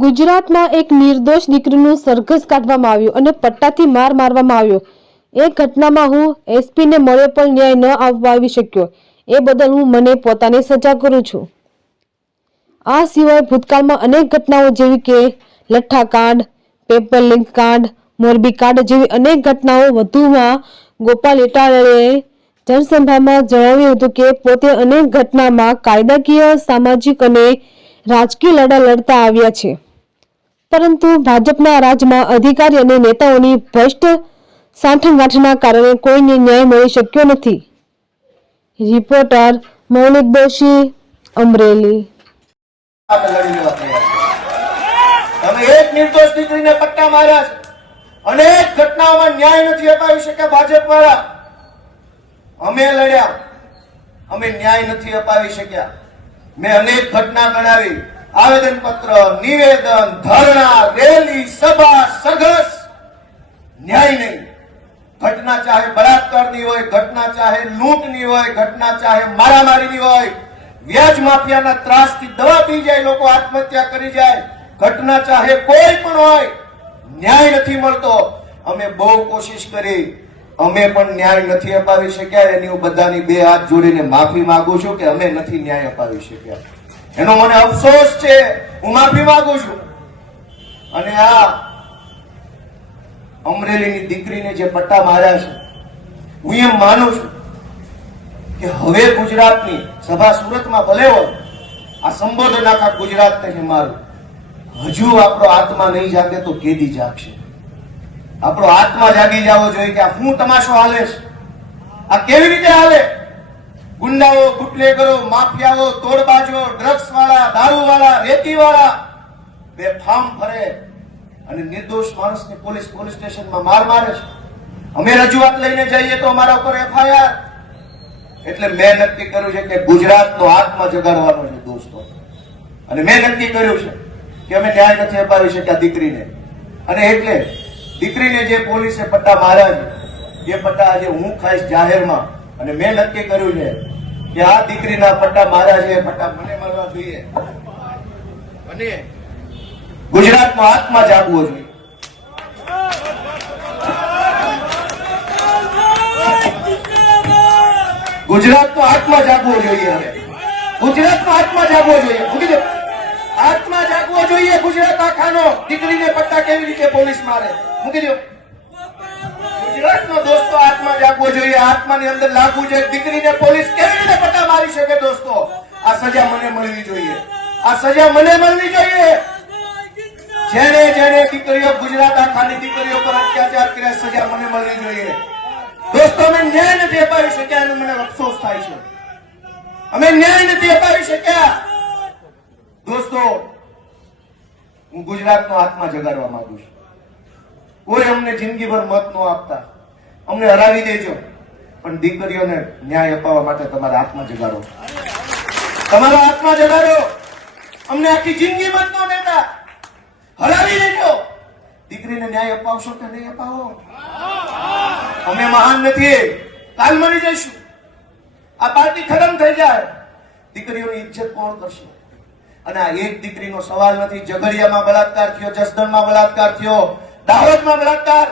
ગુજરાતમાં એક નિર્દોષ દીકરીનું સરઘસ કાઢવામાં આવ્યું અને પટ્ટાથી માર મારવામાં આવ્યો. એ ઘટનામાં હું એસપીને મળ્યો પણ ન્યાય ન અપાવી શક્યો. એ બદલ હું મને પોતાની સજા કરું છું. આ સિવાય ભૂતકાળમાં અનેક ઘટનાઓ જેવી કે લઠ્ઠાકાંડ પેપર લિંક કાંડ, મોરબી કાંડ જેવી અનેક ઘટનાઓ વધુમાં ગોપાલ ઇટાળીએ જનસભામાં જણાવ્યું હતું કે પોતે અનેક ઘટનામાં કાયદાકીય, સામાજિક અને રાજકીય લડા લડતા આવ્યા છે. પરંતુ ભાજપના રાજમાં અધિકારી અને નેતાઓની ભ્રષ્ટ સાંઠગાંઠના કારણે કોઈને ન્યાય મળી શક્યો નથી. રિપોર્ટર મૌલિક દોશી, અમરેલી. તમે એક નિર્દોષ દીકરીને પટ્ટા માર્યા છે. અનેક ઘટનાઓમાં ન્યાય નથી અપાવી શક્યા ભાજપ વાળા. અમે લડ્યા. અમે ન્યાય નથી અપાવી શક્યા. મેં અનેક ઘટના ગણાવી. આવેદન પત્ર નિવેદન, ધરણા, રેલી, સભા સઘસ ન્યાય નહીં. ઘટના ચાહે બળાત્કારની હોય, ઘટના ચાહે લૂંટની હોય, ઘટના ચાહે મારામારીની હોય, વ્યાજ માફિયાના ત્રાસથી દવા પી જાય, લોકો આત્મહત્યા કરી જાય. ઘટના ચાહે કોઈ પણ હોય, ન્યાય નથી મળતો. અમે બહુ કોશિશ કરી, અમે પણ ન્યાય નથી અપાવી શક્યા. એની હું બધાની બે હાથ જોડીને માફી માંગુ છું કે અમે નથી ન્યાય અપાવી શક્યા. એનો મને અફસોસ છે. હું માફી માંગુ છું. અને આ અમરેલીની દીકરીને જે પટ્ટા માર્યા છે, હું એમ માનું છું કે હવે ગુજરાતની સભા સુરતમાં ભલે હોય, આ સંબોધન આખા ગુજરાતને છે મારું. હજુ આપણો આત્મા નહીં જાગે તો કેદી જાગશે. આપણો આત્મા જાગી જવો જોઈએ કે આ શું તમાશો હાલે છે. આ કેવી રીતે હાલે? ગુંડાઓ, બુટલેગરો, માફિયાઓ, તોડબાજો ડ્રગ્સ વાળા દારૂ વાળા રેતી વાળા બેફામ ફરે અને નિર્દોષ માણસને પોલીસ પોલીસ સ્ટેશનમાં માર મારે છે. અમે રજૂઆત લઈને જઈએ તો અમારા ઉપર એફઆઈઆર. એટલે મેં નક્કી કર્યું છે કે ગુજરાતનો આત્મા જગાડવાનો છે દોસ્તો અને મેં નક્કી કર્યું છે કે અમે ન્યાય નથી અપાવી શક્યા દીકરીને. અને એટલે દીકરીને જે પોલીસે પટ્ટા માર્યા છે, એ પટ્ટા આજે હું ખાઈશ જાહેરમાં. અને મેં નક્કી કર્યું છે કે આ દીકરીના પટ્ટા મારા છે પટ્ટા મને મળવા જોઈએ. અને ગુજરાતનો આત્મા જાગવો જોઈએ. ગુજરાતનો આત્મા જાગવો જોઈએ હવે. ગુજરાતનો આત્મા જાગવો જોઈએ. આત્મા જાગવો જોઈએ ગુજરાત આખાનો. દીકરીને પટ્ટા કેવી રીતે પોલીસ મારે? મૂકી દો. ગુજરાતનો દોસ્તો આત્મા આત્માની અંદર લાગવું જોઈએ. દીકરીને પોલીસ કેવી રીતે પટ્ટા મારી શકે દોસ્તો? આ સજા મને મળવી જોઈએ. આ સજા મને મળવી જોઈએ. જેને જેને દીકરીઓ ગુજરાત આખાની દીકરીઓ પર અત્યાચાર કર્યા, સજા મને મળવી જોઈએ. દોસ્તો, અમે ન્યાય નથી અપાવી શક્યા એનો મને અફસોસ થાય છે. અમે ન્યાય નથી અપાવી શક્યા. દોસ્તો, હું ગુજરાતનો આત્મા જગાડવા માંગુ છું. કોઈ અમને જિંદગીભર મત ન આપતા. અમને હરાવી દેજો. પણ દીકરીઓને ન્યાય અપાવવા માટે તમારા હાથમાં જગાડો. તમારો હાથમાં જગાડો. અમને આખી જિંદગી બનતો નેતા હરાવી લેજો. દીકરીને ન્યાય અપાવશો કે નહીં અપાવો? અમે મહાન નથી. કાલ મરી જઈશું. આ પાર્ટી ખતમ થઈ જાય. દીકરીઓની ઇજ્જત કોણ કરશે? અને આ એક દીકરીનો સવાલ નથી. ઝઘડિયામાં બળાત્કાર થયો, જસદણમાં બળાત્કાર થયો, દાહોદમાં બળાત્કાર.